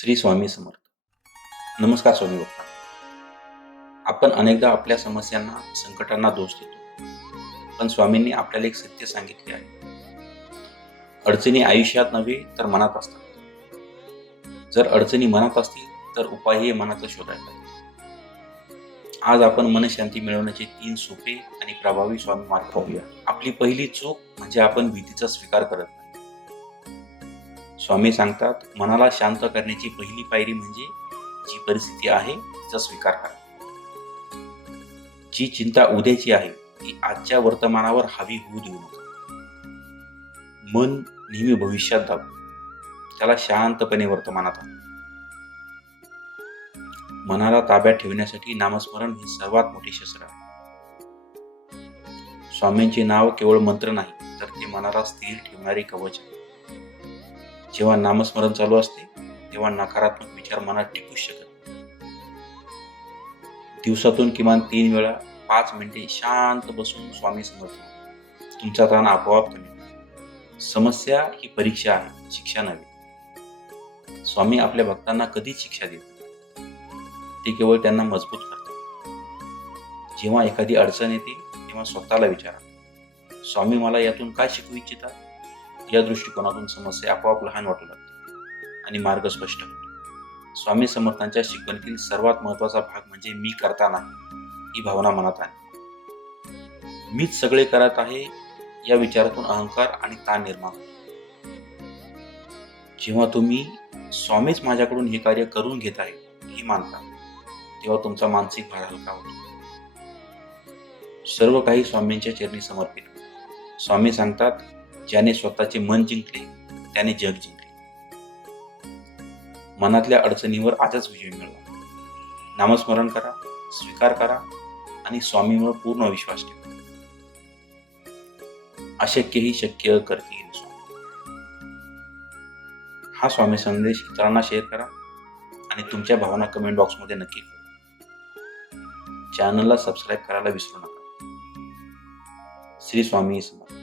श्री स्वामी समर्थ. नमस्कार स्वामी बाप्पा आपण अनेकदा आपल्या समस्यांना संकटांना दोष देतो. पण स्वामींनी आपल्याला एक सत्य सांगितले आहे. अडचणी आयुष्यात नव्हे तर मनात असतात. जर अडचणी मनात असतील तर उपायही मनात शोधायला पाहिजे आज आपण मनशांती मिळवण्याचे तीन सोपे आणि प्रभावी स्वामी मार्ग पाहूया. आपली पहिली चूक म्हणजे आपण भीतीचा स्वीकार करत स्वामी सांगतात मनाला शांत करण्याची पहिली पायरी म्हणजे जी परिस्थिती आहे तिचा स्वीकार करा. जी चिंता उद्याची आहे ती आजच्या वर्तमानावर हवी होऊ देऊ नका. मन नेहमी भविष्यात दाबू त्याला शांतपणे वर्तमानात आणू. मनाला ताब्यात ठेवण्यासाठी नामस्मरण हे सर्वात मोठे शस्त्र आहे. स्वामींचे नाव केवळ मंत्र नाही तर ते मनाला स्थिर ठेवणारे कवच आहे. जेव्हा नामस्मरण चालू असते तेव्हा नकारात्मक विचार मनात टिकू शकत दिवसातून किमान तीन वेळा पाच मिनिटे शांत बसून स्वामी समर्थ. तुमचा ताण आपोआप कमी समस्या ही परीक्षा आहे शिक्षा नव्हे. स्वामी आपल्या भक्तांना कधीच शिक्षा देत नाही. ते केवळ त्यांना मजबूत करतात. जेव्हा एखादी अडचण येते तेव्हा स्वतःला विचारा. स्वामी मला यातून काय शिकवू इच्छितात? या दृष्टिकोनातून समस्या आपोआप लहान वाटू लागते आणि मार्ग स्पष्ट होतो. स्वामी समर्थांच्या शिकवणीतील सर्वात महत्त्वाचा भाग म्हणजे मी करताना ही भावना मनात आणली मीच सगळे करत आहे या विचारातून अहंकार आणि ताण निर्माण होतो. जेव्हा तुम्ही स्वामीच माझ्याकडून हे कार्य करून घेत आहे हे मानता तेव्हा तुमचा मानसिक भार हलका होतो. सर्व काही स्वामींच्या चरणी समर्पित स्वामी सांगतात ज्याने स्वतःचे मन जिंकले त्याने जग जिंकले. मनातल्या अडचणीवर आजच विजय मिळवा. नामस्मरण करा स्वीकार करा आणि स्वामीवर पूर्ण विश्वास ठेवा. अशक्यही शक्य करतील हा स्वामी संदेश इतरांना शेअर करा आणि तुमच्या भावना कमेंट बॉक्समध्ये नक्की करा. चॅनलला सबस्क्राईब करायला विसरू नका. श्री स्वामी समर्थ.